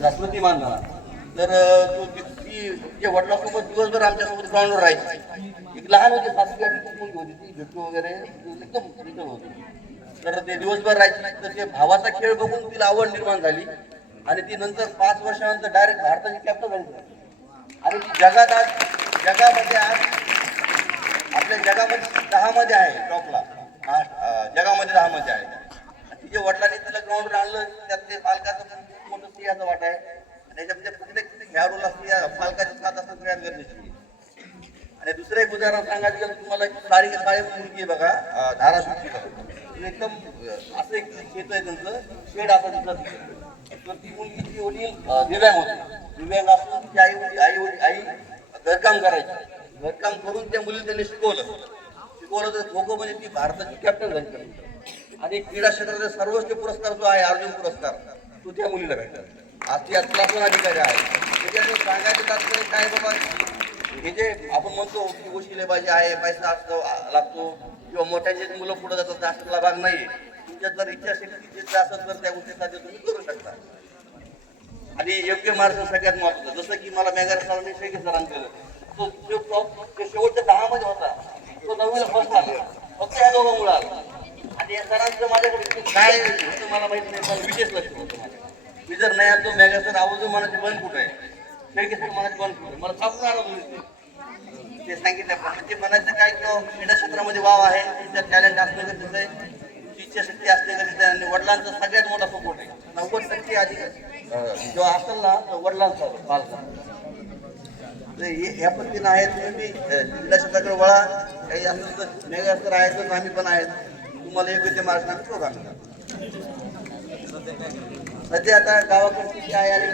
स्मृती मानधना तर तो ती- ती वडिलांसोबत दिवसभर आमच्यासोबत ग्राउंडवर राहायची. एक लहान होती सासरी मुलगी होती ती भेटू वगैरे एकदम एकदम होती. तर ते दिवसभर राहायची तर ते भावाचा खेळ बघून तिला आवड निर्माण झाली. आणि ती नंतर पाच वर्षानंतर डायरेक्ट भारताची कॅप्टन झाली. आणि ती जगात आज जगामध्ये आज आपल्या जगामध्ये दहामध्ये आहे टॉपला. जगामध्ये दहामध्ये आहे. तिच्या वडिलांनी तिला ग्राउंडवर आणलं त्यात ते पालकाचं स्त्रियाचं वाट आहे आणि त्याच्यामध्ये प्रत्येक खेळाडूला स्त्रिया पालकाची साथ असणं सगळ्यात गरजेची. आहे. आणि दुसरं एक उदाहरण सांगायचं गेलं तुम्हाला एक सारी सारी मुलगी आहे बघा धाराशिवची बघा. एकदम असं एक शेत आहे त्यांचं शेड असं दिसत तर ती मुलगीची वडील दिव्यांग होती. दिव्यांग असून ती आई वडील आई वडील आई घरकाम करायची. घरकाम करून त्या मुलीला त्यांनी शिकवलं. शिकवलं तर खो खो म्हणजे ती भारताची कॅप्टन झाली. आणि क्रीडा क्षेत्राचा सर्वोच्च पुरस्कार जो आहे अर्जुन पुरस्कार तो त्या मुलीला भेटला. आज ती पण अधिकारी आहे त्याच्यामुळे सांगायचं तात्पर्य काय बाबा? हे जे आपण म्हणतो की वशिलेबाजी आहे पैसा असतो लागतो किंवा मोठ्यांचे मुलं पुढे जातात जास्तला भाग नाही तुमच्यात जर इच्छाशक्ती जे असेल तर त्या गोष्टीसाठी तुम्ही करू शकता. आणि योग्य मार्ग सगळ्यात महत्वाचं जसं की मला मेगार सरांनी शेखे सरांनी केलं तो जो टॉप शेवटच्या दहा मध्ये होता तो नववीला फर्स्ट आला. फक्त या दोघांमुळे आला. आणि या सरांचं माझ्याकडे काय होतं मला माहिती नाही पण विशेष लक्ष होतं माझ्या मी जर नाही आलो मेगा सर आवाज मनाचे बंद कुठं आहे? शेळके मनाची मनाचे बंद कुठं मला सापडून आलो ते. सांगितलं पण म्हणजे म्हणायचं काय किंवा क्रीडा क्षेत्रामध्ये वाव आहे तुमच्या टॅलेंट असणं गरजेचं आहे? तुमची शक्ती असणे गरजेचं आहे आणि वडिलांचा सगळ्यात मोठा सपोर्ट आहे. नव्वद टक्के अधिक जो असेल ना तो वडिलांचा बालका तर ह्या पद्धतीनं आहेत तुम्ही जिल्हा क्षेत्राकडे वळा. काही असं तर मेगा तर आहेत तर आम्ही पण आहेत. तुम्हाला योग्य ते मार्ग सांगतो का? सध्या आता गावाकडची काय आणि